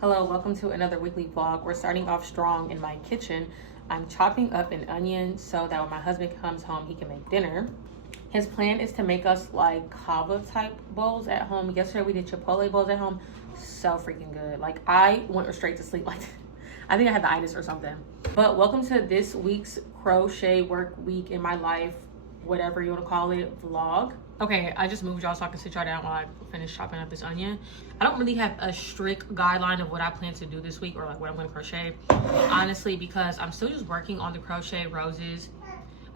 Hello, welcome to another weekly vlog. We're starting off strong in my kitchen. I'm chopping up an onion so that when my husband comes home, he can make dinner. His plan is to make us like kava type bowls at home. Yesterday we did Chipotle bowls at home. So freaking good. Like I went straight to sleep. Like I think I had the itis or something. But welcome to this week's crochet work week in my life, whatever you want to call it, vlog. Okay, I just moved y'all so I can sit y'all down while I finish chopping up this onion. I don't really have a strict guideline of what I plan to do this week or like what I'm going to crochet, honestly, because I'm still just working on the crochet roses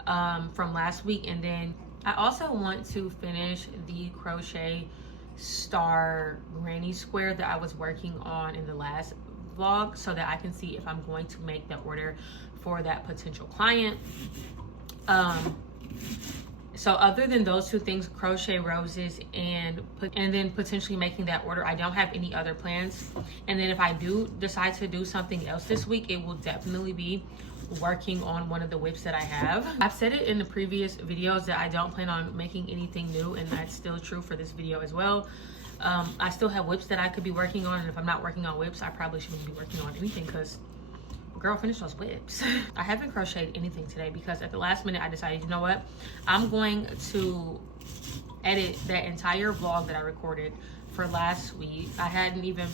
from last week. And then I also want to finish the crochet star granny square that I was working on in the last vlog so that I can see if I'm going to make the order for that potential client. So other than those two things, crochet roses and then potentially making that order, I don't have any other plans. And then if I do decide to do something else this week, it will definitely be working on one of the whips that I have. I've said it in the previous videos that I don't plan on making anything new, and that's still true for this video as well. I still have whips that I could be working on, and if I'm not working on whips, I probably shouldn't be working on anything because girl, finish those whips. I haven't crocheted anything today because at the last minute I decided, you know what, I'm going to edit that entire vlog that I recorded for last week. I hadn't even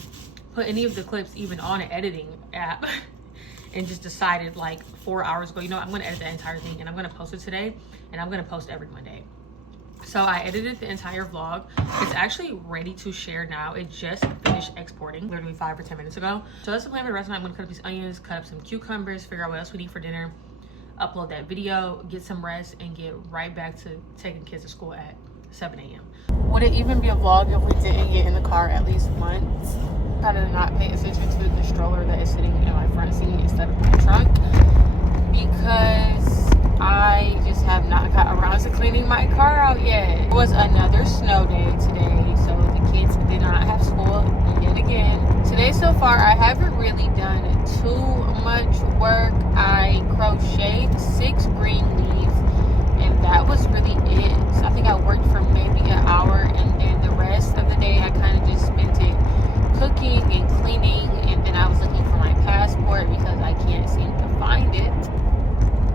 put any of the clips even on an editing app and just decided like 4 hours ago, you know what, I'm going to edit that entire thing and I'm going to post it today, and I'm going to post every Monday. So I edited the entire vlog. It's actually ready to share now. It just finished exporting literally 5 or 10 minutes ago. So that's the plan for the rest of the night. I'm gonna cut up these onions, cut up some cucumbers, figure out what else we need for dinner, upload that video, get some rest, and get right back to taking kids to school at 7 a.m. Would it even be a vlog if we didn't get in the car at least once? Try to not pay attention to the stroller that is sitting in my front seat instead of my trunk, because I just have not got around to cleaning my car out yet. It was another snow day today, so the kids did not have school yet again. Today so far, I haven't really done too much work. I crocheted 6 green leaves, and that was really it. So I think I worked for maybe an hour, and then the rest of the day I kind of just spent it cooking and cleaning, and then I was looking for my passport because I can't seem to find it.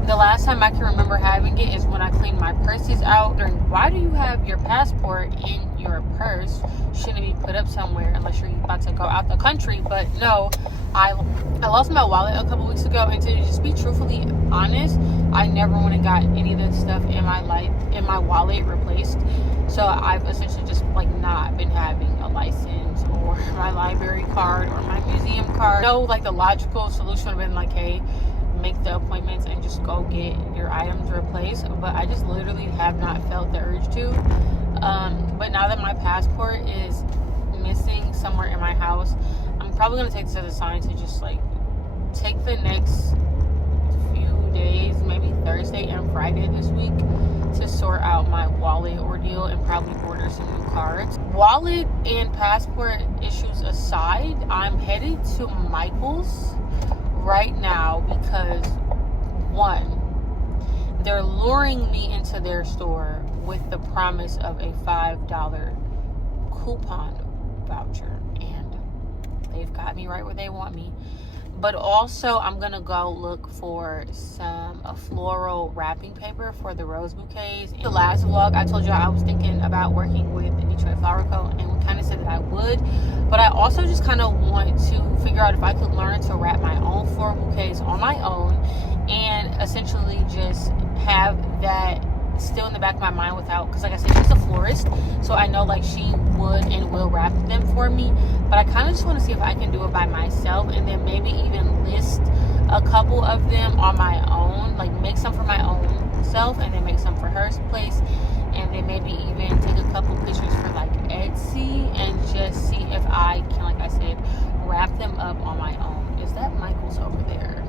The last time I can remember having it is when I cleaned my purses out. Why do you have your passport in your purse? Shouldn't it be put up somewhere unless you're about to go out the country? But no, I lost my wallet a couple weeks ago, and to just be truthfully honest, I never went and got any of the stuff in my wallet replaced. So I've essentially just like not been having a license or my library card or my museum card. No, like the logical solution would have been like, hey, make the appointments and just go get your items replaced, but I just literally have not felt the urge to. But now that my passport is missing somewhere in my house, I'm probably gonna take this as a sign to just like take the next few days, maybe Thursday and Friday this week, to sort out my wallet ordeal and probably order some new cards. Wallet and passport issues aside, I'm headed to Michael's right now because, one, they're luring me into their store with the promise of a $5 coupon voucher, and they've got me right where they want me. But also I'm gonna go look for some floral wrapping paper for the rose bouquets. In the last vlog I told you I was thinking about working with Detroit Flower Co, and we kind of said that I would, but I also just kind of want to figure out if I could learn to wrap my own floral bouquets on my own, and essentially just have that still in the back of my mind without, because like I said, she's a florist, so I know like she would and will wrap them for me, but I kind of just want to see if I can do it by myself, and then maybe even list a couple of them on my own, like make some for my own self and then make some for her place, and then maybe even take a couple pictures for like Etsy and just see if I can, like I said, wrap them up on my own. Is that Michael's over there?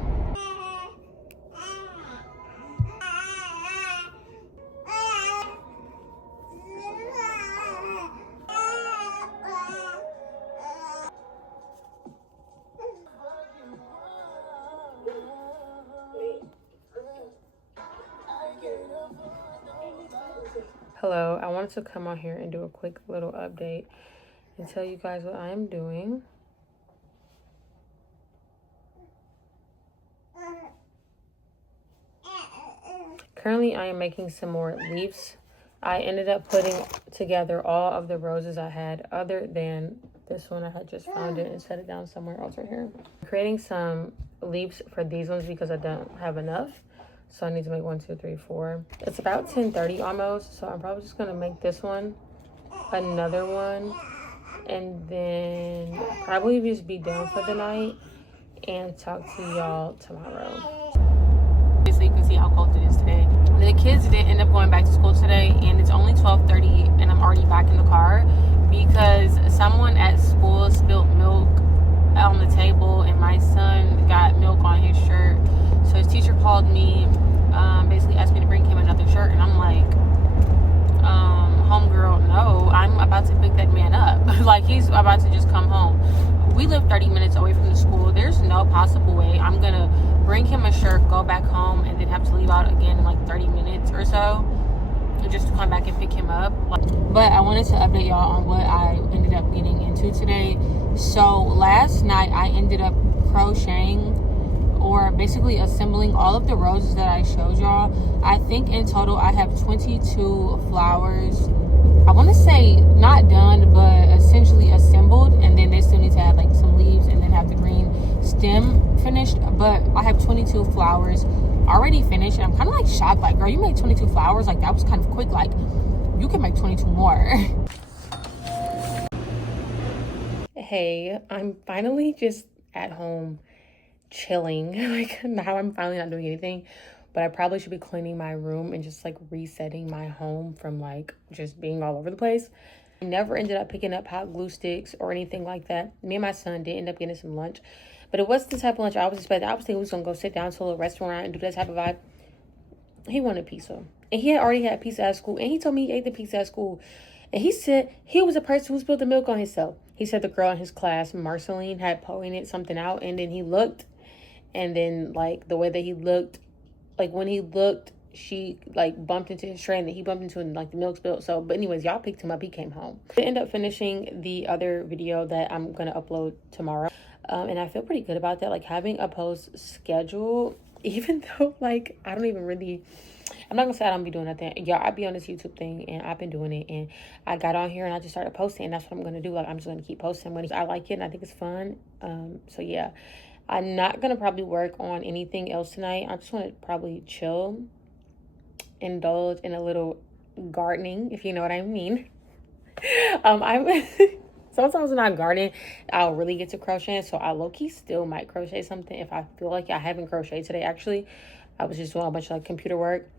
Hello, I wanted to come on here and do a quick little update and tell you guys what I am doing. currently I am making some more leaves. I ended up putting together all of the roses I had, other than this one. I had just found it and set it down somewhere else right here. I'm creating some leaves for these ones because I don't have enough. So I need to make 1, 2, 3, 4. It's about 10:30 almost. So I'm probably just gonna make this one, another one, and then probably just be done for the night and talk to y'all tomorrow. So you can see how cold it is today. The kids did end up going back to school today, and it's only 12:30 and I'm already back in the car because someone at school spilled milk on the table and my son got milk on his shirt. So his teacher called me, basically asked me to bring him another shirt, and I'm like, homegirl, no, I'm about to pick that man up. Like, he's about to just come home. We live 30 minutes away from the school. There's no possible way I'm gonna bring him a shirt, go back home, and then have to leave out again in like 30 minutes or so just to come back and pick him up. But I wanted to update y'all on what I ended up getting into today. So last night I ended up crocheting, or basically assembling, all of the roses that I showed y'all. I think in total I have 22 flowers. I want to say not done, but essentially assembled, and then they still need to add like some leaves and then have the green stem finished. But I have 22 flowers already finished, and I'm kind of like shocked, like, girl, you made 22 flowers? Like, that was kind of quick. Like, you can make 22 more. Hey, I'm finally just at home chilling. Like, now I'm finally not doing anything, but I probably should be cleaning my room and just like resetting my home from like just being all over the place. I never ended up picking up hot glue sticks or anything like that. Me and my son did end up getting some lunch, but it wasn't the type of lunch I was expecting. I was thinking we was gonna go sit down to a restaurant and do that type of vibe. He wanted pizza, and he had already had pizza at school, and he told me he ate the pizza at school. And he said he was a person who spilled the milk on himself. He said the girl in his class, Marceline, had pointed something out, and then he looked, and then like the way that he looked, like when he looked, she like bumped into his tray, and then he bumped into it, and like the milk spilled. So, but anyways, y'all picked him up. He came home. I ended up finishing the other video that I'm gonna upload tomorrow, and I feel pretty good about that. Like, having a post schedule, even though like I don't even really. I'm not gonna say I don't be doing nothing. Y'all, I be on this YouTube thing, and I've been doing it, and I got on here and I just started posting, and that's what I'm gonna do. Like, I'm just gonna keep posting when I like it and I think it's fun. So yeah, I'm not gonna probably work on anything else tonight. I just want to probably chill, indulge in a little gardening, if you know what I mean. I'm sometimes when I garden, I'll really get to crocheting, so I low-key still might crochet something if I feel like I haven't crocheted today. Actually, I was just doing a bunch of like computer work.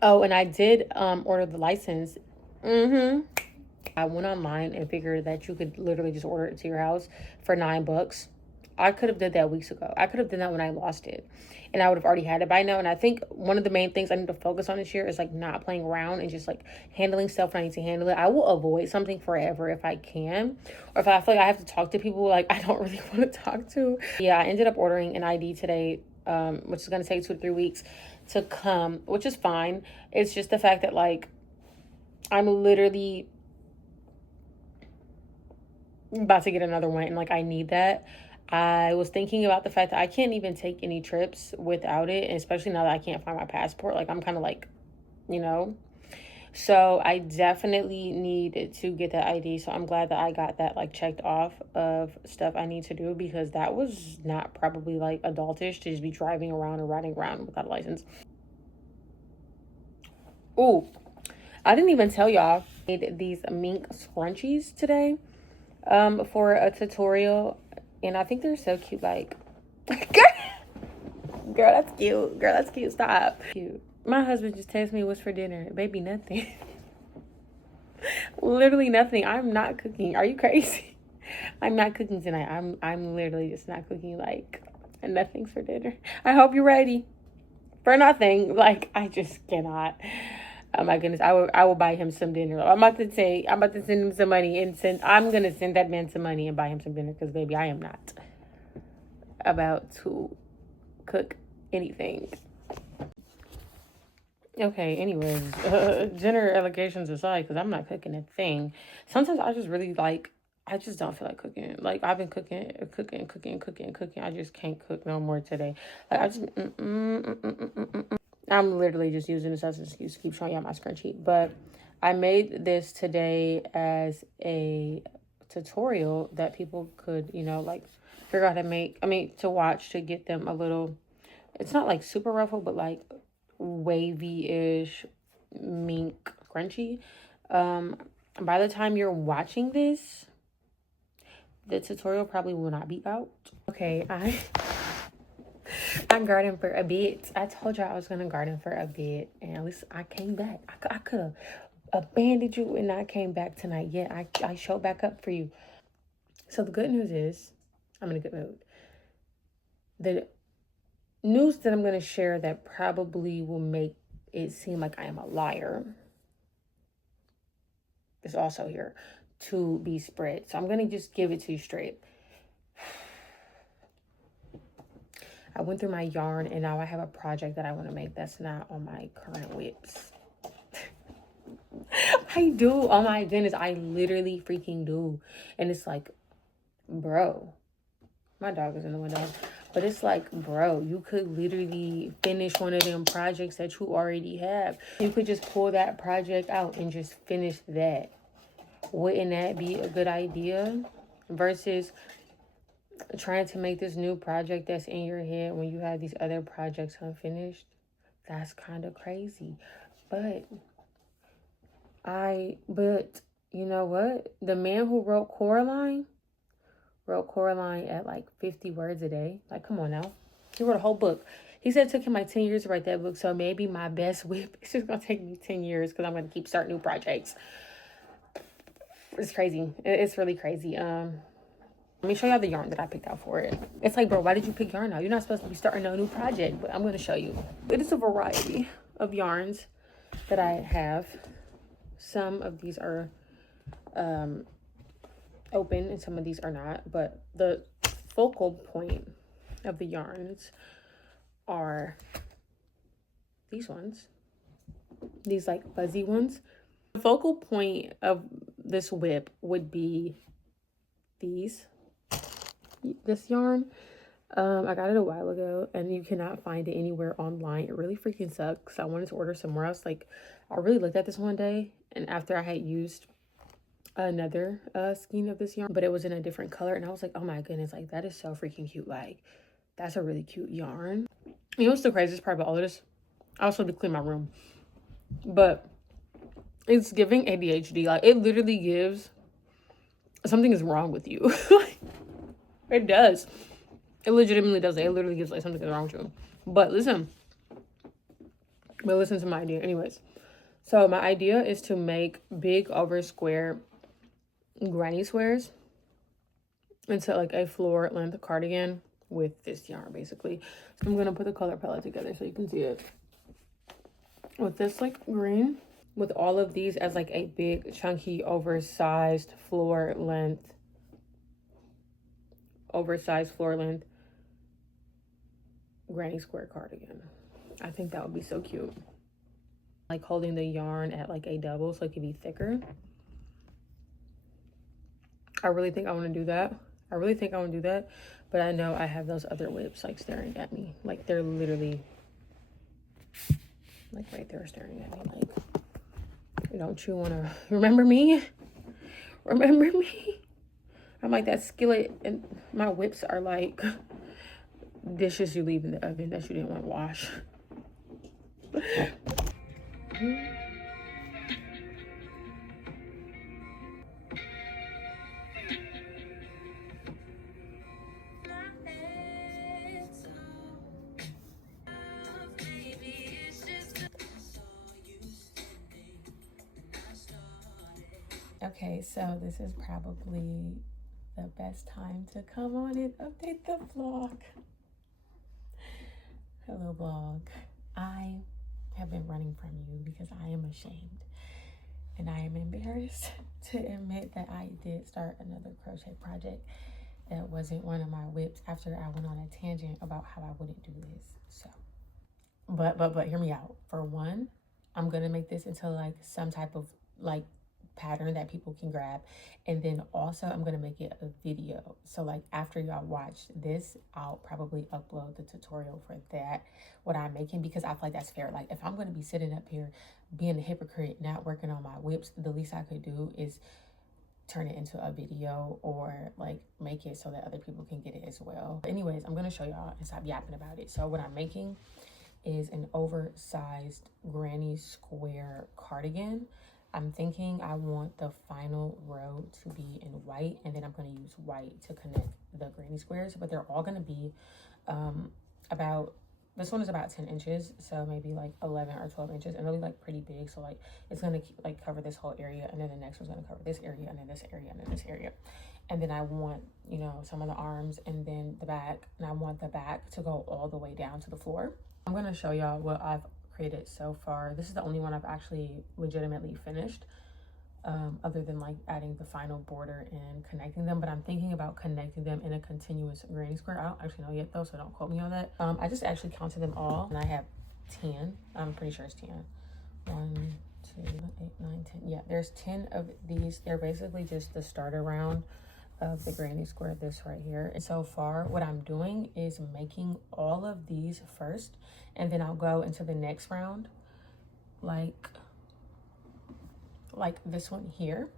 Oh, and I did order the license. I went online and figured that you could literally just order it to your house for $9. I could have did that weeks ago. I could have done that when I lost it, and I would have already had it by now. And I think one of the main things I need to focus on this year is like not playing around and just like handling stuff when I need to handle it. I will avoid something forever if I can, or if I feel like I have to talk to people like I don't really want to talk to. Yeah, I ended up ordering an ID today, which is going to take 2 to 3 weeks to come, which is fine. It's just the fact that like I'm literally about to get another one, and like I need that. I was thinking about the fact that I can't even take any trips without it, and especially now that I can't find my passport. Like, I'm kind of like, you know, so I definitely need to get that ID. So I'm glad that I got that like checked off of stuff I need to do, because that was not probably like adultish to just be driving around or riding around without a license. Oh, I didn't even tell y'all I made these mink scrunchies today for a tutorial, and I think they're so cute. Like, girl, that's cute. Girl, that's cute. Stop. Cute. My husband just texted me what's for dinner. Baby, nothing. Literally nothing. I'm not cooking. Are you crazy? I'm not cooking tonight. I'm literally just not cooking. Like, nothing's for dinner. I hope you're ready for nothing. Like, I just cannot. Oh my goodness. I will buy him some dinner. I'm about to send him some money, and I'm gonna send that man some money and buy him some dinner, because baby, I am not about to cook anything. Okay, anyways, dinner allegations aside, because I'm not cooking a thing. Sometimes I just really like, I just don't feel like cooking. Like, I've been cooking. I just can't cook no more today. Like, I just, I'm literally just using this as an excuse to keep showing y'all my scrunchie. But I made this today as a tutorial that people could, you know, like figure out how to make, to watch, to get them a little, it's not like super ruffled, but like wavy-ish mink scrunchie. By the time you're watching this, the tutorial probably will not be out. Okay, I gardened for a bit. I told y'all I was gonna garden for a bit, and at least I came back. I could have abandoned you and I came back tonight. Yeah, I showed back up for you. So the good news is, I'm in a good mood. The news that I'm gonna share that probably will make it seem like I am a liar is also here to be spread. So I'm gonna just give it to you straight. I went through my yarn and now I have a project that I want to make that's not on my current whips. I do. Oh my goodness. I literally freaking do. And it's like, bro, my dog is in the window. But it's like, bro, you could literally finish one of them projects that you already have. You could just pull that project out and just finish that. Wouldn't that be a good idea? Versus trying to make this new project that's in your head when you have these other projects unfinished. That's kind of crazy. But you know what? The man who wrote Coraline at like 50 words a day. Like, come on now. He wrote a whole book. He said it took him like 10 years to write that book. So maybe my best whip, it's just going to take me 10 years because I'm going to keep starting new projects. It's crazy. It's really crazy. Let me show y'all the yarn that I picked out for it. It's like, bro, why did you pick yarn now? You're not supposed to be starting a new project, but I'm going to show you. It is a variety of yarns that I have. Some of these are open and some of these are not, but the focal point of the yarns are these ones. These like fuzzy ones. The focal point of this whip would be this yarn. I got it a while ago and you cannot find it anywhere online. It really freaking sucks. I wanted to order somewhere else. Like, I really looked at this one day and after I had used another skein of this yarn, but it was in a different color, and I was like, oh my goodness, like that is so freaking cute. Like, that's a really cute yarn. You know what's the craziest part about all of this? I also had to clean my room, but it's giving ADHD. Like, it literally gives something is wrong with you. It does. It legitimately does. It literally gives like something is wrong with you. But listen to my idea. Anyways, so my idea is to make big over square granny squares into like a floor length cardigan with this yarn basically. So I'm gonna put the color palette together so you can see it. With this like green, with all of these as like a big chunky oversized floor length granny square cardigan. I think that would be so cute. Like holding the yarn at like a double so it could be thicker. I really think I want to do that. But I know I have those other whips like staring at me. Like, they're literally like right there staring at me. Like, don't you want to remember me? Remember me? I'm like that skillet, and my whips are like dishes you leave in the oven that you didn't want to wash. Okay, so this is probably the best time to come on and update the vlog. Hello vlog. I have been running from you because I am ashamed and I am embarrassed to admit that I did start another crochet project that wasn't one of my whips after I went on a tangent about how I wouldn't do this. So, but hear me out. For one, I'm gonna make this into like some type of like pattern that people can grab. And then also I'm gonna make it a video. So like after y'all watch this, I'll probably upload the tutorial for that, what I'm making, because I feel like that's fair. Like if I'm gonna be sitting up here being a hypocrite, not working on my whips, the least I could do is turn it into a video or like make it so that other people can get it as well. But anyways, I'm gonna show y'all and stop yapping about it. So what I'm making is an oversized granny square cardigan. I'm thinking I want the final row to be in white, and then I'm going to use white to connect the granny squares, but they're all going to be about, this one is about 10 inches, so maybe like 11 or 12 inches, and it'll be like pretty big. So like it's going to like cover this whole area, and then the next one's going to cover this area, and then this area, and then this area. And then I want, you know, some of the arms and then the back, and I want the back to go all the way down to the floor. I'm going to show y'all what I've created so far. This is the only one I've actually legitimately finished, other than like adding the final border and connecting them. But I'm thinking about connecting them in a continuous granny square. I don't actually know yet though, so don't quote me on that. I just actually counted them all, and I have 10. I'm pretty sure it's 10. 1, 2, 8, 9, 10. Yeah, there's 10 of these. They're basically just the starter round of the granny square, this right here. And so far what I'm doing is making all of these first, and then I'll go into the next round like this one here,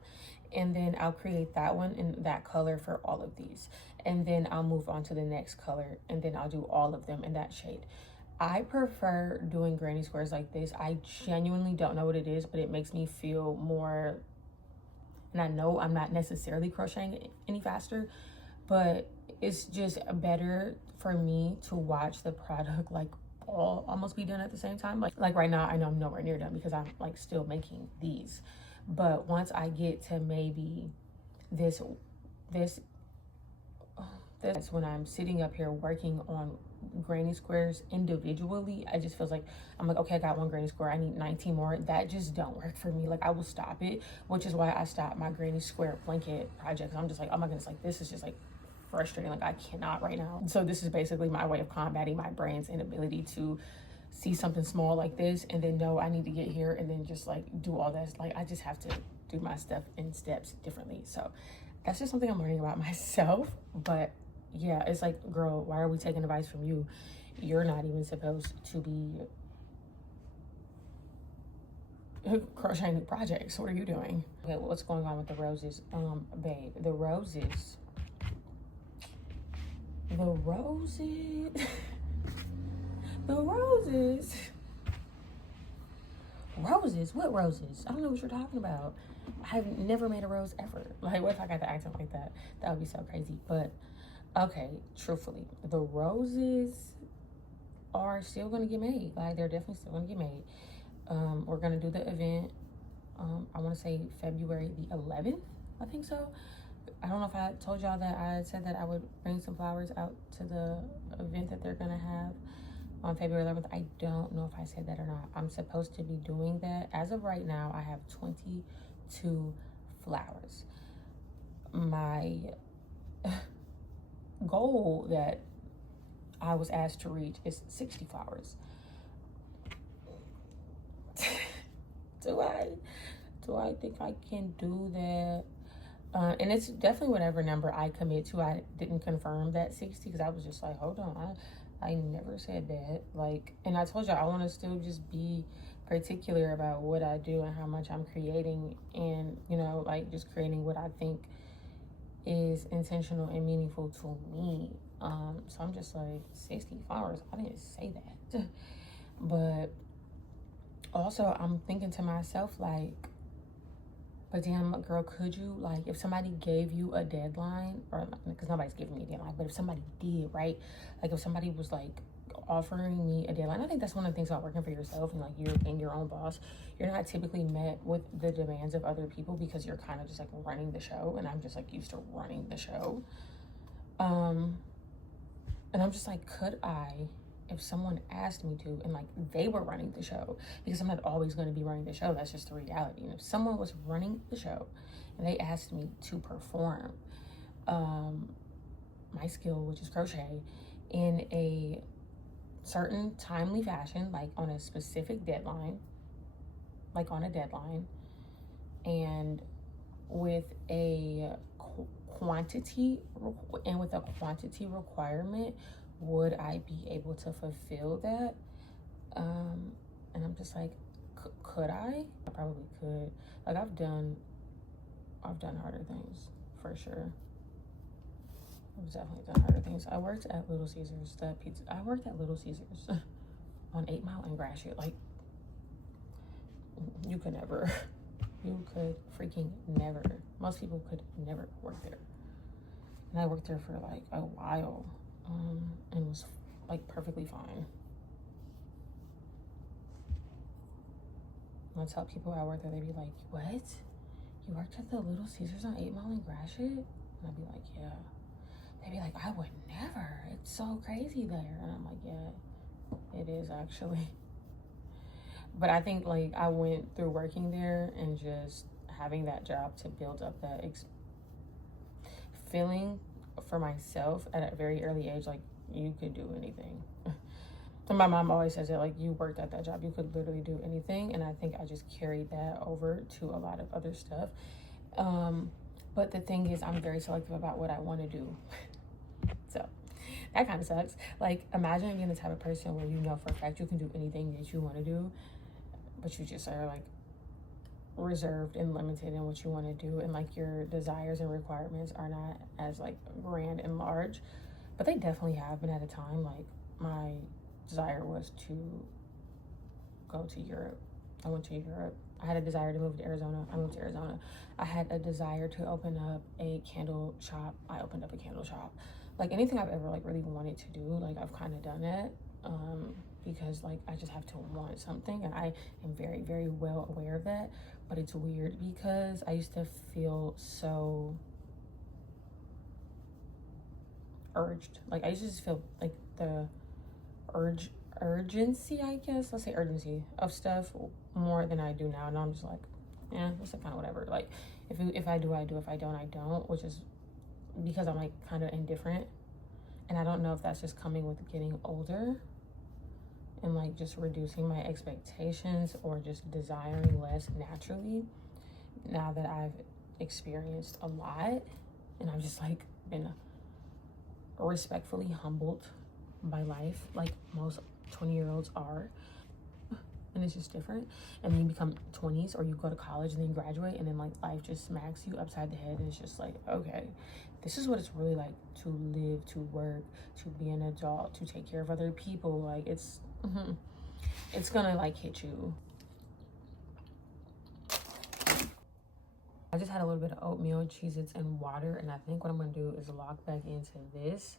and then I'll create that one in that color for all of these, and then I'll move on to the next color, and then I'll do all of them in that shade. I prefer doing granny squares like this. I genuinely don't know what it is, but it makes me feel more, and I know I'm not necessarily crocheting any faster, but it's just better for me to watch the product like all almost be done at the same time. Like right now, I know I'm nowhere near done because I'm like still making these. But once I get to maybe this when I'm sitting up here working on granny squares individually, I just feels like I'm like, okay, I got one granny square, I need 19 more. That just don't work for me. Like I will stop it, which is why I stopped my granny square blanket project. I'm just like, oh my goodness, like this is just like frustrating. Like I cannot right now. So this is basically my way of combating my brain's inability to see something small like this and then know I need to get here and then just like do all that. Like I just have to do my stuff in steps differently. So that's just something I'm learning about myself. But yeah, it's like, girl, why are we taking advice from you? You're not even supposed to be crocheting projects. What are you doing? Okay, what's going on with the roses? Babe, the roses the roses what roses? I don't know what you're talking about. I've never made a rose ever. Like what if I got to accent like that? That would be so crazy. But okay, truthfully, the roses are still gonna get made. Like they're definitely still gonna get made. We're gonna do the event, I want to say February the 11th, I think so. I don't know if I told y'all that I said that I would bring some flowers out to the event that they're gonna have on February 11th. I don't know if I said that or not. I'm supposed to be doing that. As of right now, I have 22 flowers. My goal that I was asked to reach is 60 flowers. Do I think I can do that? And it's definitely whatever number I commit to. I didn't confirm that 60 because I was just like, hold on, I never said that. Like, and I told you I want to still just be particular about what I do and how much I'm creating, and you know, like just creating what I think is intentional and meaningful to me. So I'm just like 60 flowers. I didn't say that. But also I'm thinking to myself like, but damn, girl, could you, like, if somebody gave you a deadline, or because nobody's giving me a deadline, but if somebody did, right? Like if somebody was like offering me a deadline, I think that's one of the things about working for yourself and like you're being your own boss. You're not typically met with the demands of other people because you're kind of just like running the show, and I'm just like used to running the show. And I'm just like, could I, if someone asked me to, and like they were running the show, because I'm not always going to be running the show, that's just the reality. And if someone was running the show and they asked me to perform my skill, which is crochet, in a certain timely fashion, like on a specific deadline, like on a deadline, and with a quantity requirement, would I be able to fulfill that? And I'm just like, could I probably could. Like, I've done harder things for sure. I've definitely done harder things. I worked at Little Caesars, I worked at Little Caesars on 8 Mile and Gratiot. Like, you could freaking never. Most people could never work there. And I worked there for like a while, and was like perfectly fine. When I tell people I worked there, they'd be like, what? You worked at the Little Caesars on 8 Mile and Gratiot? And I'd be like, yeah. They'd be like, I would never. It's so crazy there. And I'm like, yeah, it is actually. But I think like I went through working there and just having that job to build up that feeling for myself at a very early age, like you could do anything. And my mom always says that, like, you worked at that job, you could literally do anything. And I think I just carried that over to a lot of other stuff. But the thing is, I'm very selective about what I want to do. So that kind of sucks. Like, imagine being the type of person where you know for a fact you can do anything that you want to do, but you just are like reserved and limited in what you want to do, and like your desires and requirements are not as like grand and large. But they definitely have been at a time. Like, my desire was to go to Europe. I went to Europe. I had a desire to move to Arizona. I moved to Arizona. I had a desire to open up a candle shop. I opened up a candle shop. Like, anything I've ever like really wanted to do, like I've kind of done it, because like I just have to want something, and I am very, very well aware of that. But it's weird because I used to feel so urged. Like, I used to just feel like the urgency, I guess, let's say urgency of stuff more than I do now. And I'm just like, yeah, it's like kind of whatever. Like, if I do, I do. If I don't, I don't, which is because I'm like kind of indifferent. And I don't know if that's just coming with getting older and like just reducing my expectations, or just desiring less naturally now that I've experienced a lot, and I've just like been respectfully humbled by life, like most 20-year-olds are. And it's just different. And then you become 20s, or you go to college and then graduate, and then like life just smacks you upside the head, and it's just like, okay, this is what it's really like to live, to work, to be an adult, to take care of other people. Like, it's gonna like hit you. I just had a little bit of oatmeal, Cheez-Its, and water, and I think what I'm gonna do is lock back into this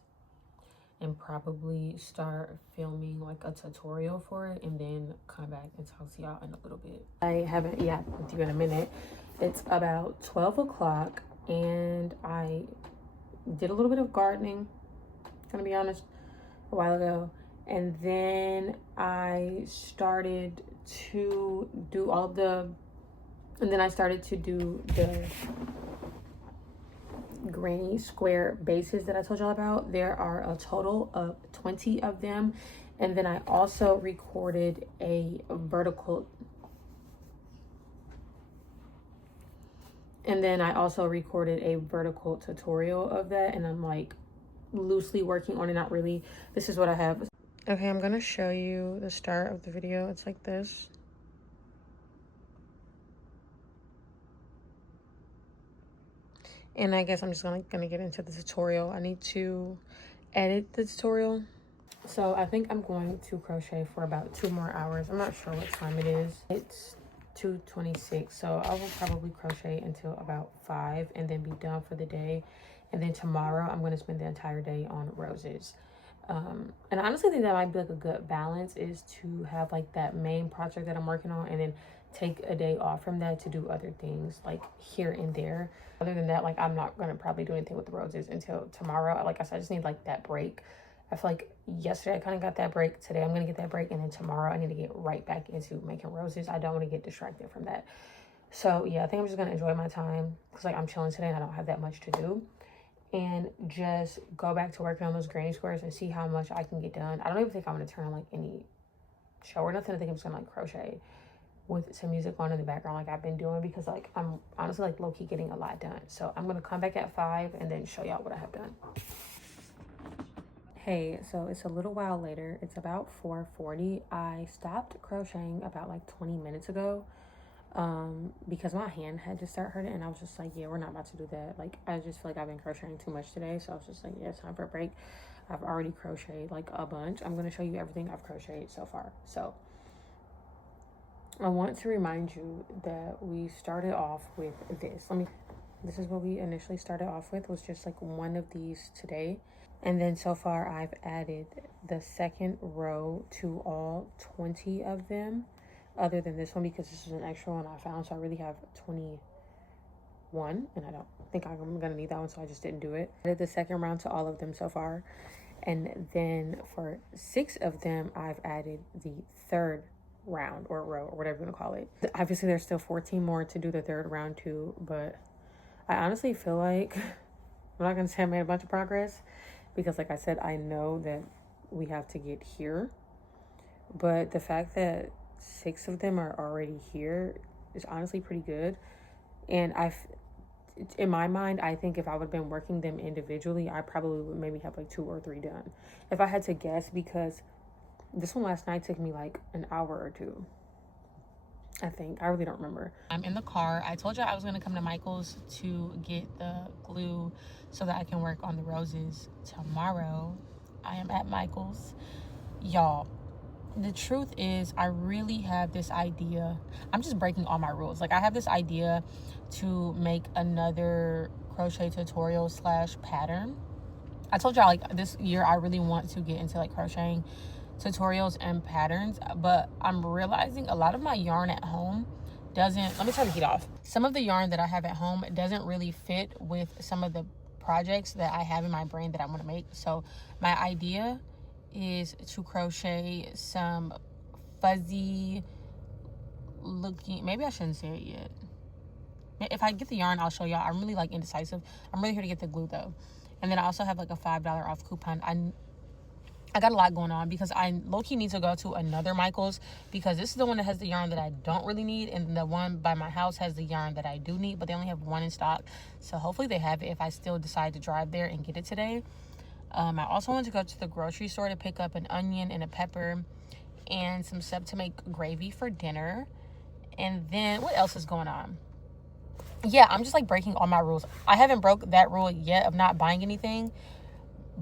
and probably start filming like a tutorial for it, and then come back and talk to y'all in a little bit. I haven't yet with you in a minute. It's about 12 o'clock, and I did a little bit of gardening, gonna be honest, a while ago. And then I started to do the granny square bases that I told y'all about. There are a total of 20 of them. And then I also recorded a vertical tutorial of that, and I'm like loosely working on it, not really. This is what I have. Okay, I'm gonna show you the start of the video. It's like this. And I guess I'm just gonna get into the tutorial. I need to edit the tutorial. So I think I'm going to crochet for about 2 more hours. I'm not sure what time it is. It's 2:26, so I will probably crochet until about 5 and then be done for the day. And then tomorrow I'm going to spend the entire day on roses. And I honestly think that might be like a good balance, is to have like that main project that I'm working on, and then take a day off from that to do other things like here and there. Other than that, like, I'm not gonna probably do anything with the roses until tomorrow. Like I said, I just need like that break. I feel like yesterday I kind of got that break. Today I'm gonna get that break, and then tomorrow I need to get right back into making roses. I don't want to get distracted from that. So yeah, I think I'm just gonna enjoy my time, because like I'm chilling today and I don't have that much to do, and just go back to working on those granny squares and see how much I can get done. I don't even think I'm gonna turn on like any show or nothing. I think I'm just gonna like crochet with some music on in the background like I've been doing, because like I'm honestly like low-key getting a lot done. So I'm gonna come back at 5 and then show y'all what I have done. Hey, so it's a little while later. It's about 4:40. I stopped crocheting about like 20 minutes ago because my hand had to start hurting, and I was just like, yeah, we're not about to do that. Like, I just feel like I've been crocheting too much today, so I was just like, yeah, it's time for a break. I've already crocheted like a bunch. I'm going to show you everything I've crocheted so far. So I want to remind you that we started off with this. This is what we initially started off with, was just like one of these today. And then so far I've added the second row to all 20 of them, other than this one, because this is an extra one I found. So I really have 21, and I don't think I'm gonna need that one, so I just didn't do it. I did the second round to all of them so far. And then for 6 of them, I've added the third round or row or whatever you want to call it. Obviously there's still 14 more to do the third round too, but I honestly feel like I'm not gonna say I made a bunch of progress, because like I said, I know that we have to get here, but the fact that 6 of them are already here is honestly pretty good. And in my mind, I think if I would have been working them individually, I probably would maybe have like 2 or 3 done, if I had to guess, because this one last night took me like an hour or 2. I think. I really don't remember. I'm in the car. I told you I was going to come to Michael's to get the glue so that I can work on the roses tomorrow. I am at Michael's. Y'all, the truth is, I really have this idea. I'm just breaking all my rules. Like, I have this idea to make another crochet tutorial / pattern. I told y'all, like, this year I really want to get into like crocheting tutorials and patterns, but I'm realizing a lot of my yarn at home doesn't, let me turn the heat off. Some of the yarn that I have at home doesn't really fit with some of the projects that I have in my brain that I want to make. So my idea is to crochet some fuzzy looking, maybe I shouldn't say it yet. If I get the yarn, I'll show y'all. I'm really like indecisive. I'm really here to get the glue though. And then I also have like a $5 off coupon. I got a lot going on because I low-key need to go to another Michael's, because this is the one that has the yarn that I don't really need, and the one by my house has the yarn that I do need, but they only have one in stock. So hopefully they have it if I still decide to drive there and get it today. I also want to go to the grocery store to pick up an onion and a pepper and some stuff to make gravy for dinner. And then what else is going on? Yeah, I'm just like breaking all my rules. I haven't broke that rule yet of not buying anything,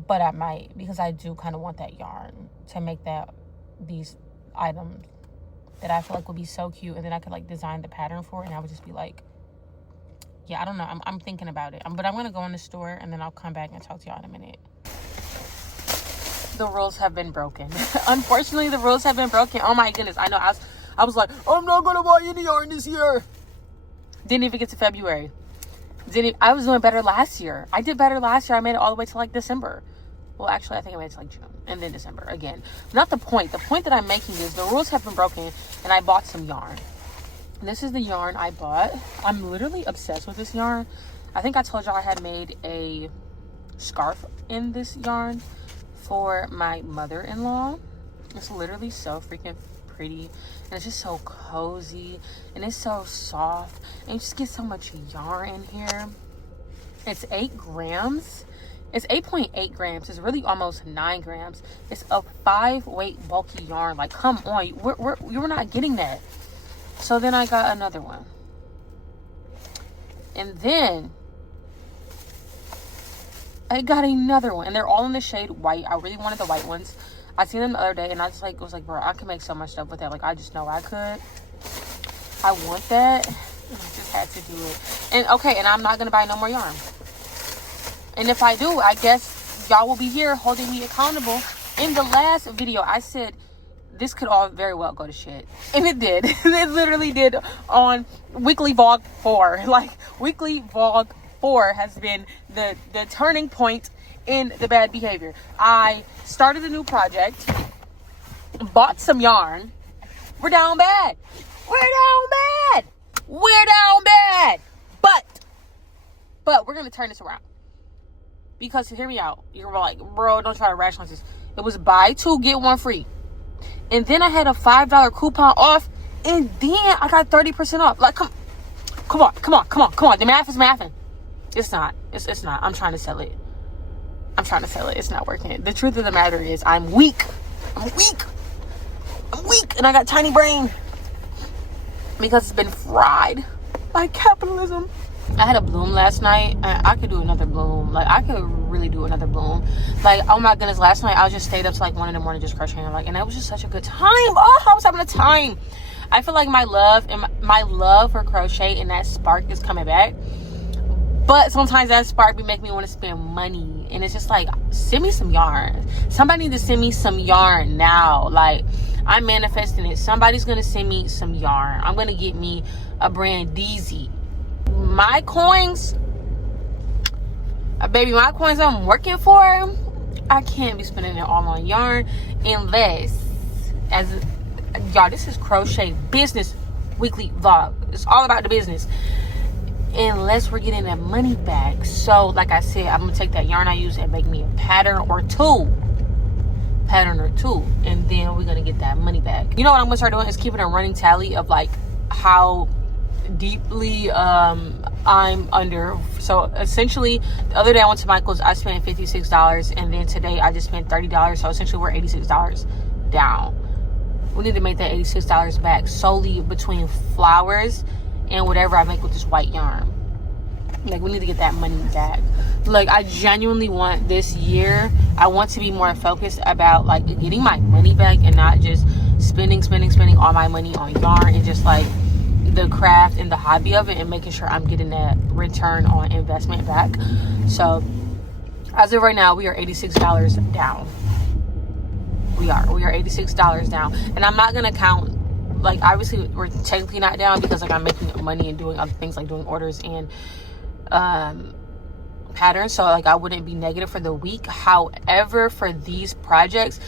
but I might, because I do kind of want that yarn to make these items that I feel like would be so cute, and then I could like design the pattern for it, and I would just be like, yeah, I don't know, I'm thinking about it. But I'm gonna go in the store and then I'll come back and talk to y'all in a minute. The rules have been broken. Unfortunately, the rules have been broken. Oh my goodness, I know. I was like, I'm not gonna buy any yarn this year. Didn't even get to February. I was doing better last year. I did better last year. I made it all the way to like December. Well, actually, I think I made it to like June and then December again. Not the point. The point that I'm making is the rules have been broken, and I bought some yarn. This is the yarn I bought. I'm literally obsessed with this yarn. I think I told y'all I had made a scarf in this yarn for my mother-in-law. It's literally so freaking pretty, and it's just so cozy, and it's so soft, and you just get so much yarn in here. It's 8 grams. It's 8.8 grams. It's really almost 9 grams. It's a 5-weight bulky yarn. Like, come on, you were not getting that. So then I got another one, and then I got another one, and they're all in the shade white. I really wanted the white ones. I seen them the other day, and I just like was like, bro, I can make so much stuff with that. Like, I just know I could. I want that. I just had to do it. And okay, and I'm not gonna buy no more yarn. And if I do, I guess y'all will be here holding me accountable. In the last video, I said this could all very well go to shit, and it did. It literally did on weekly vlog 4. Like, weekly vlog 4 has been the turning point in the bad behavior. I started a new project, bought some yarn. We're down bad. We're down bad. But we're gonna turn this around, because hear me out. You're like, bro, don't try to rationalize this. It was buy 2 get 1 free, and then I had a $5 coupon off And then I got 30% off. Like, come on. The math is mathing. It's not. It's not. I'm trying to sell it. It's not working. The truth of the matter is I'm weak. And I got tiny brain. Because it's been fried by capitalism. I had a bloom last night. And I could do another bloom. Like, I could really do another bloom. Like, oh my goodness. Last night, I just stayed up to like 1 in the morning just crocheting. Like, and that was just such a good time. Oh, I was having a time. I feel like my love for crochet and that spark is coming back. But sometimes that spark be making me want to spend money. And it's just like, send me some yarn. Somebody need to send me some yarn now. Like, I'm manifesting it. Somebody's going to send me some yarn. I'm going to get me a brand DZ. My coins I'm working for, I can't be spending it all on yarn unless, y'all, this is Crochet Business Weekly Vlog. It's all about the business. Unless we're getting that money back. So, like I said, I'm going to take that yarn I use and make me a pattern or two. And then we're going to get that money back. You know what I'm going to start doing is keeping a running tally of, like, how deeply I'm under. So, essentially, the other day I went to Michael's. I spent $56. And then today I just spent $30. So, essentially, we're $86 down. We need to make that $86 back solely between flowers and whatever I make with this white yarn. Like, we need to get that money back. Like, I genuinely want this year, I want to be more focused about, like, getting my money back and not just spending all my money on yarn and just, like, the craft and the hobby of it, and making sure I'm getting that return on investment back. So, as of right now, we are $86 down. We are $86 down. And I'm not going to count, like, obviously we're technically not down because, like, I'm making money and doing other things like doing orders and patterns, so, like, I wouldn't be negative for the week. However, for these projects,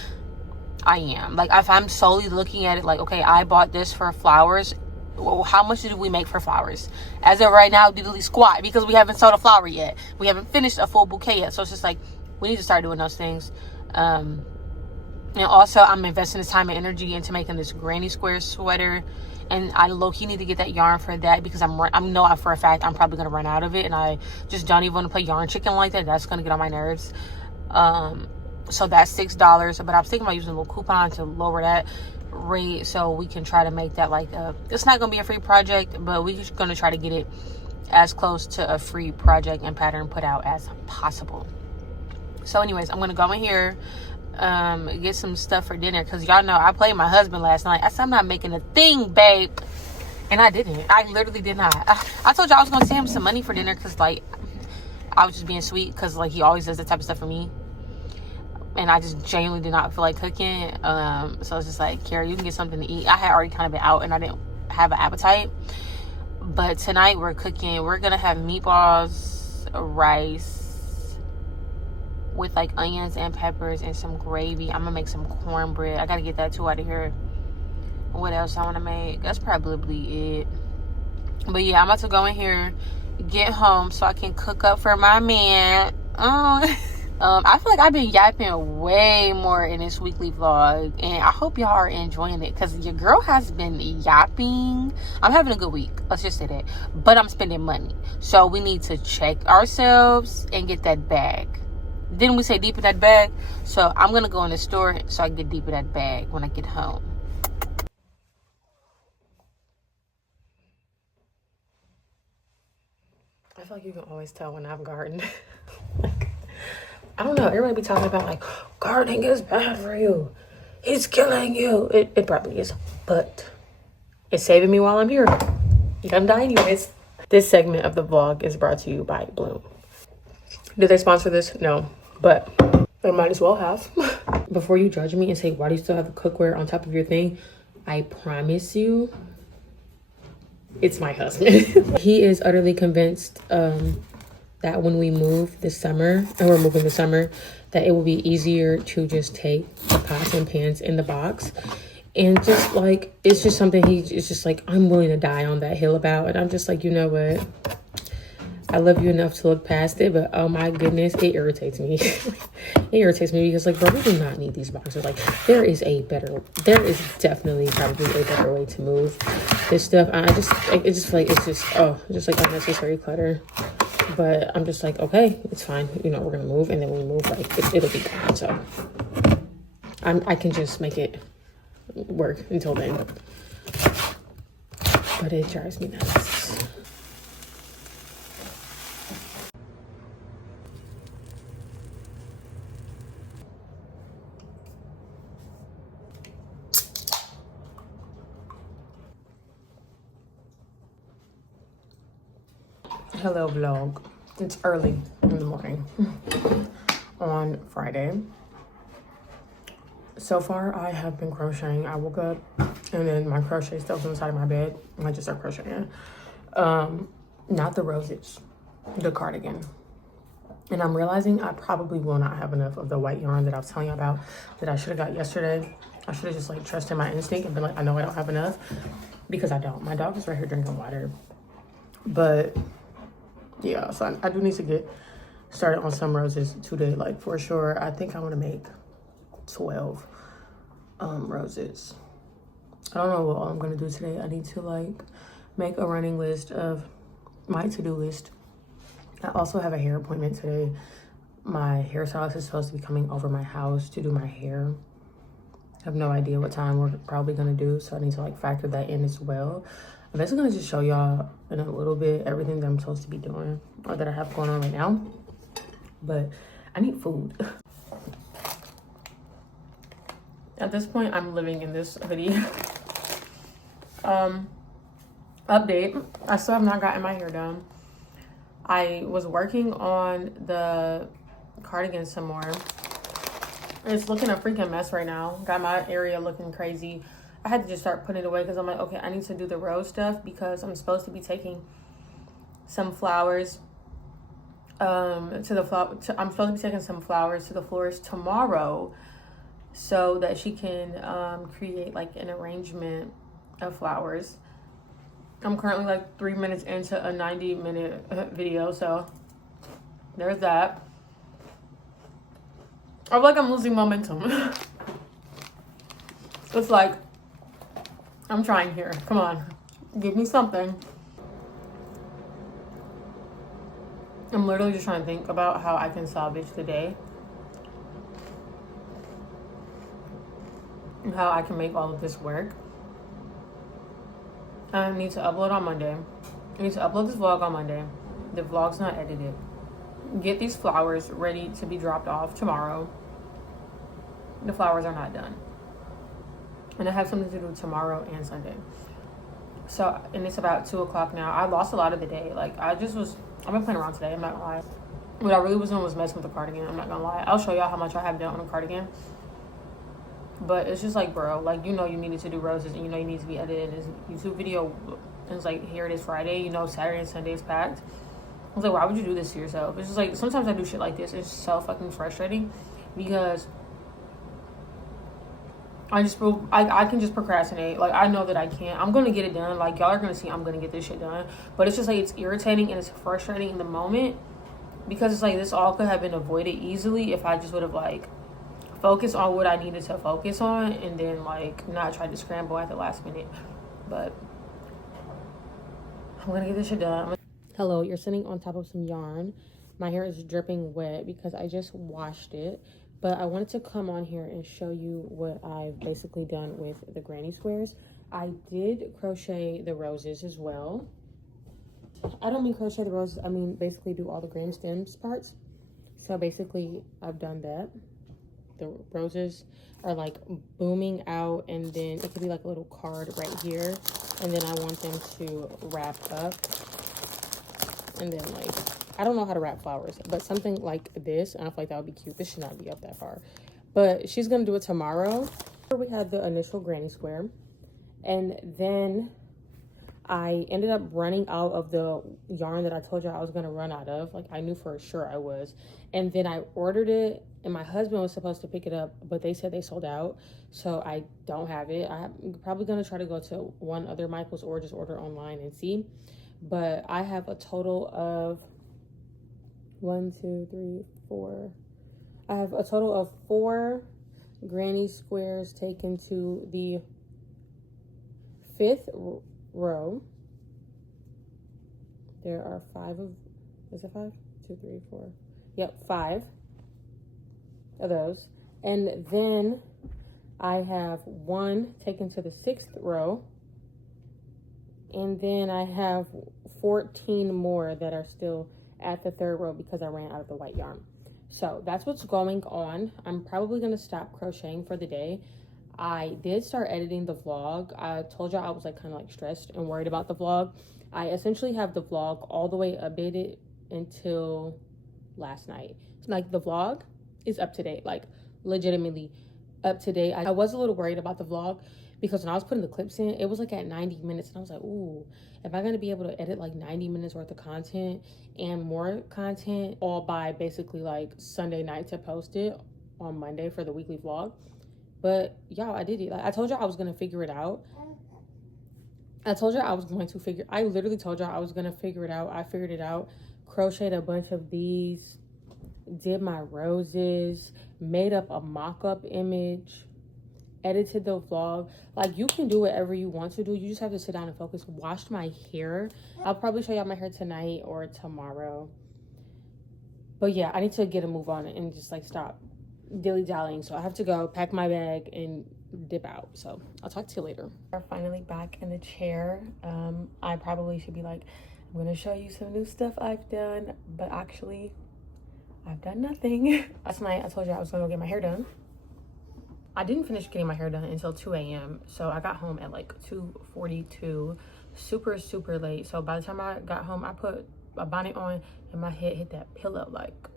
I am. Like, if I'm solely looking at it like, okay, I bought this for flowers, well, how much did we make for flowers? As of right now, diddly squat, because we haven't sold a flower yet. We haven't finished a full bouquet yet. So it's just like, we need to start doing those things. And also, I'm investing this time and energy into making this granny square sweater. And I low-key need to get that yarn for that because I know for a fact I'm probably going to run out of it. And I just don't even want to put yarn chicken like that. That's going to get on my nerves. So that's $6. But I was thinking about using a little coupon to lower that rate so we can try to make that like it's not going to be a free project, but we're just going to try to get it as close to a free project and pattern put out as possible. So anyways, I'm going to go in here, get some stuff for dinner, because y'all know I played my husband last night. I said, I'm not making a thing, babe. And I didn't. I literally did not. I told you I was going to send him some money for dinner because, like, I was just being sweet because, like, he always does that type of stuff for me. And I just genuinely did not feel like cooking. So it's just like, Kara, you can get something to eat. I had already kind of been out and I didn't have an appetite. But tonight we're cooking. We're going to have meatballs, rice, with like onions and peppers and some gravy. I'm going to make some cornbread. I got to get that too out of here. What else I want to make? That's probably it. But yeah, I'm about to go in here, get home so I can cook up for my man. I feel like I've been yapping way more in this weekly vlog, and I hope y'all are enjoying it because your girl has been yapping. I'm having a good week, let's just say that, but I'm spending money, so we need to check ourselves and get that bag. Didn't we say deep in that bag? So I'm gonna go in the store so I can get deep in that bag when I get home. I feel like you can always tell when I've gardened. Like, I don't know, everybody be talking about like gardening is bad for you, it's killing you. It probably is, but it's saving me while I'm here. You're gonna die anyways. This segment of the vlog is brought to you by Bloom. Did they sponsor this? No, but they might as well have. Before you judge me and say, why do you still have the cookware on top of your thing? I promise you, it's my husband. He is utterly convinced that when we move this summer, and we're moving this summer, that it will be easier to just take the pots and pans in the box. And just like, it's just something it's just like, I'm willing to die on that hill about. And I'm just like, you know what? I love you enough to look past it, but oh my goodness, it irritates me. It irritates me because, like, bro, we do not need these boxes. Like, there is definitely probably a better way to move this stuff. It just feel like it's just like unnecessary clutter. But I'm just like, okay, it's fine. You know, we're gonna move, and then when we move, like, it'll be gone. So I can just make it work until then. But it drives me nuts. Hello vlog. It's early in the morning on Friday. So far I have been crocheting. I woke up and then my crochet stuff's inside of my bed. I just started crocheting. Not the roses, the cardigan. And I'm realizing I probably will not have enough of the white yarn that I was telling you about that I should have got yesterday. I should have just like trusted my instinct and been like, I know I don't have enough, because I don't. My dog is right here drinking water. But yeah, so I do need to get started on some roses today, like for sure. I think I want to make 12 roses. I don't know what all I'm gonna do today. I need to like make a running list of my to-do list. I also have a hair appointment today. My hairstylist is supposed to be coming over my house to do my hair. I have no idea what time we're probably gonna do, so I need to like factor that in as well. I'm basically gonna just show y'all in a little bit everything that I'm supposed to be doing or that I have going on right now. But I need food. At this point, I'm living in this hoodie. Update. I still have not gotten my hair done. I was working on the cardigan some more. It's looking a freaking mess right now. Got my area looking crazy. I had to just start putting it away because I'm like, okay, I need to do the rose stuff because I'm supposed to be taking some flowers I'm supposed to be taking some flowers to the florist tomorrow so that she can create like an arrangement of flowers. I'm currently like 3 minutes into a 90-minute video, so there's that. I feel like I'm losing momentum. It's like, I'm trying here. Come on, give me something. I'm literally just trying to think about how I can salvage the day. And how I can make all of this work. I need to upload on Monday. I need to upload this vlog on Monday. The vlog's not edited. Get these flowers ready to be dropped off tomorrow. The flowers are not done. And I have something to do tomorrow and Sunday. So, and it's about 2 o'clock now. I lost a lot of the day. Like, I've been playing around today, I'm not gonna lie. What I really was doing was messing with the cardigan, I'm not gonna lie. I'll show y'all how much I have done on the cardigan. But it's just like, bro, like, you know you needed to do roses and you know you need to be edited in this YouTube video. And it's like, here it is Friday, you know Saturday and Sunday is packed. I was like, why would you do this to yourself? It's just like, sometimes I do shit like this. It's so fucking frustrating because I can just procrastinate. Like, I know that I can't. I'm going to get it done. Like, y'all are going to see I'm going to get this shit done. But it's just like, it's irritating and it's frustrating in the moment because it's like, this all could have been avoided easily if I just would have, like, focused on what I needed to focus on and then, like, not try to scramble at the last minute. But I'm going to get this shit done. Hello, you're sitting on top of some yarn. My hair is dripping wet because I just washed it. But I wanted to come on here and show you what I've basically done with the granny squares. I did crochet the roses as well. I don't mean crochet the roses, I mean basically do all the green stems parts. So basically I've done that. The roses are like booming out and then it could be like a little card right here. And then I want them to wrap up. And then like, I don't know how to wrap flowers, but something like this, and I feel like that would be cute. This should not be up that far, but she's gonna do it tomorrow. We had the initial granny square, and then I ended up running out of the yarn that I told you I was gonna run out of. Like, I knew for sure I was. And then I ordered it, and my husband was supposed to pick it up, but they said they sold out, so I don't have it. I'm probably gonna try to go to one other Michael's or just order online and see. But I have a total of 1, 2, 3, 4. I have a total of 4 granny squares taken to the 5th row. There are 5 of, is it 5? 2, 3, 4. Yep, 5 of those. And then I have 1 taken to the 6th row. And then I have 14 more that are still at the 3rd row because I ran out of the white yarn. So that's what's going on. I'm probably going to stop crocheting for the day. I did start editing the vlog. I told y'all I was like kind of like stressed and worried about the vlog. I essentially have the vlog all the way updated until last night. Like the vlog is up to date, like legitimately up to date. I was a little worried about the vlog because when I was putting the clips in, it was like at 90 minutes and I was like, ooh, am I going to be able to edit like 90 minutes worth of content and more content all by basically like Sunday night to post it on Monday for the weekly vlog? But y'all, I did it. Like I told y'all I was going to figure it out. I literally told y'all I was going to figure it out. I figured it out. Crocheted a bunch of these, did my roses, made up a mock-up image, edited the vlog. Like, you can do whatever you want to do. You just have to sit down and focus. Washed my hair. I'll probably show y'all my hair tonight or tomorrow. But yeah, I need to get a move on it and just like stop dilly-dallying. So I have to go pack my bag and dip out. So I'll talk to you later. We're finally back in the chair. I probably should be like, I'm gonna show you some new stuff I've done, but actually I've done nothing. Last night I told you I was gonna go get my hair done. I didn't finish getting my hair done until 2 a.m. So I got home at like 2:42, super late. So by the time I got home, I put a bonnet on and my head hit that pillow like,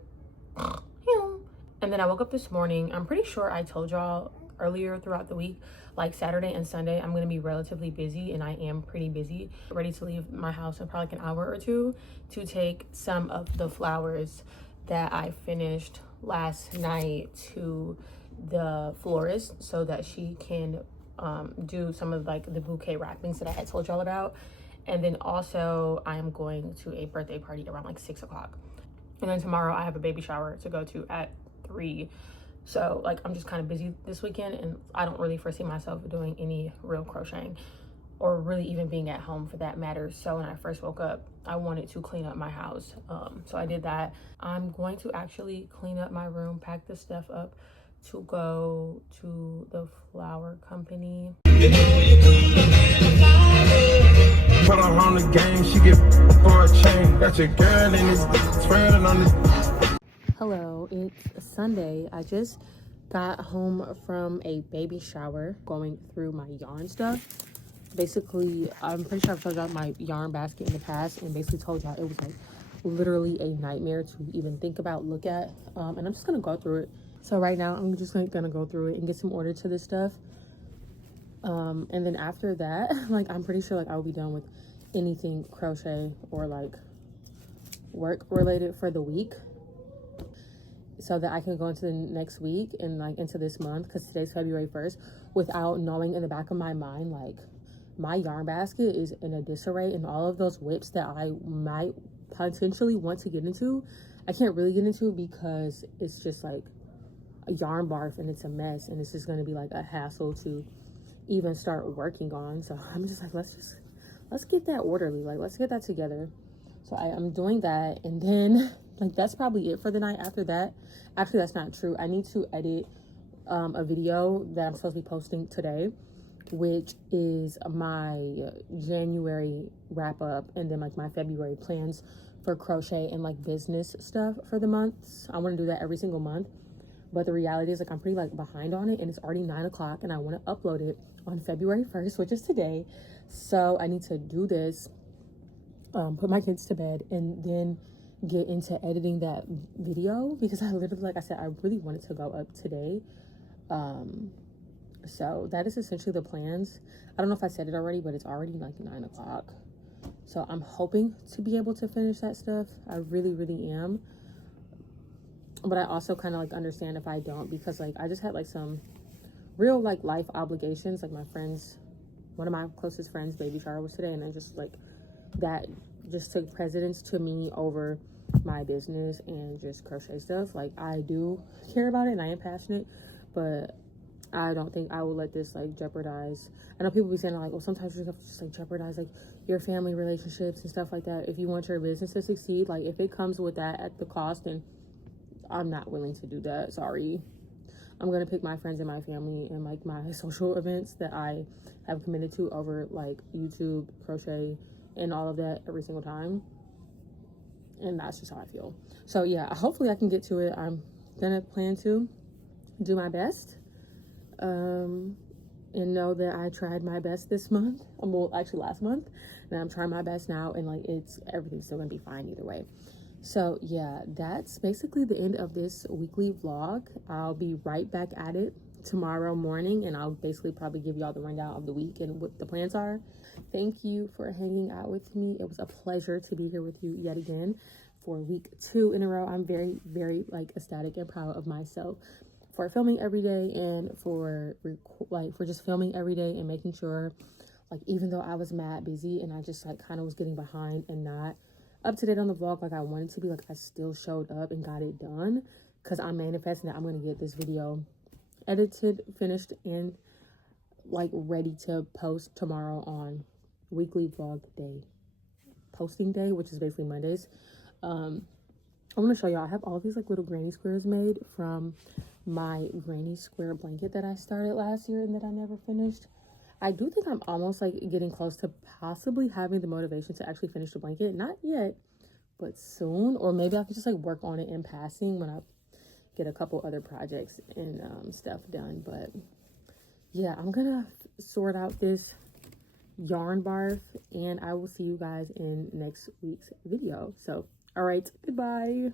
and then I woke up this morning. I'm pretty sure I told y'all earlier throughout the week, like Saturday and Sunday, I'm gonna be relatively busy, and I am pretty busy. Ready to leave my house in probably like an hour or two to take some of the flowers that I finished last night to the florist so that she can do some of like the bouquet wrappings that I had told y'all about. And then also I am going to a birthday party around like 6 o'clock. And then tomorrow I have a baby shower to go to at 3. So like I'm just kind of busy this weekend, and I don't really foresee myself doing any real crocheting or really even being at home for that matter. So when I first woke up, I wanted to clean up my house. So I did that. I'm going to actually clean up my room, pack the stuff up to go to the flower company. Put her on the game, she get for a chain. Got your girl in this friend on the. Hello, it's Sunday. I just got home from a baby shower, going through my yarn stuff. Basically, I'm pretty sure I've told y'all my yarn basket in the past, and basically told y'all it was like literally a nightmare to even think about, look at. And I'm just gonna go through it. So right now, I'm just like gonna go through it and get some order to this stuff. And then after that, like I'm pretty sure like I'll be done with anything crochet or like work related for the week, so that I can go into the next week and like into this month, because today's February 1st, without knowing in the back of my mind like my yarn basket is in a disarray, and all of those whips that I might potentially want to get into, I can't really get into because it's just like a yarn barf and it's a mess, and it's just going to be like a hassle to even start working on. So I'm just like, let's get that orderly, like let's get that together. So I'm doing that, and then like that's probably it for the night. After that, actually that's not true. I need to edit a video that I'm supposed to be posting today, which is my January wrap up, and then like my February plans for crochet and like business stuff for the months. I want to do that every single month, but the reality is like I'm pretty like behind on it, and it's already 9 o'clock, and I want to upload it on February 1st, which is today. So I need to do this, put my kids to bed, and then get into editing that video, because I literally, like I said, I really wanted to go up today. So that is essentially the plans. I don't know if I said it already, but it's already like 9 o'clock. So I'm hoping to be able to finish that stuff. I really am. But I also kind of like understand if I don't, because like I just had like some real like life obligations. Like my friends, one of my closest friends' baby shower was today, and I just like that just took precedence to me over my business and just crochet stuff. Like, I do care about it and I am passionate, but I don't think I will let this like jeopardize. I know people be saying like, well, sometimes you have to just like jeopardize like your family relationships and stuff like that if you want your business to succeed. Like, if it comes with that at the cost, then I'm not willing to do that. Sorry. I'm gonna pick my friends and my family and like my social events that I have committed to over like YouTube, crochet, and all of that every single time. And that's just how I feel. So yeah, hopefully I can get to it. I'm gonna plan to do my best, and know that I tried my best this month. Well, actually last month, and I'm trying my best now, and like everything's still gonna be fine either way. So yeah, that's basically the end of this weekly vlog. I'll be right back at it tomorrow morning, and I'll basically probably give y'all the rundown of the week and what the plans are. Thank you for hanging out with me. It was a pleasure to be here with you yet again for week 2 in a row. I'm very, very like ecstatic and proud of myself for filming every day, and for just filming every day and making sure, like, even though I was mad busy and I just like kind of was getting behind and not up to date on the vlog like I wanted to be, like, I still showed up and got it done, because I'm manifesting that I'm going to get this video edited, finished, and like ready to post tomorrow on weekly vlog day, posting day, which is basically Mondays. I'm going to show y'all, I have all these like little granny squares made from my granny square blanket that I started last year and that I never finished. I do think I'm almost like getting close to possibly having the motivation to actually finish the blanket. Not yet, but soon. Or maybe I can just like work on it in passing when I get a couple other projects and stuff done. But yeah, I'm gonna sort out this yarn barf, and I will see you guys in next week's video. So all right, goodbye.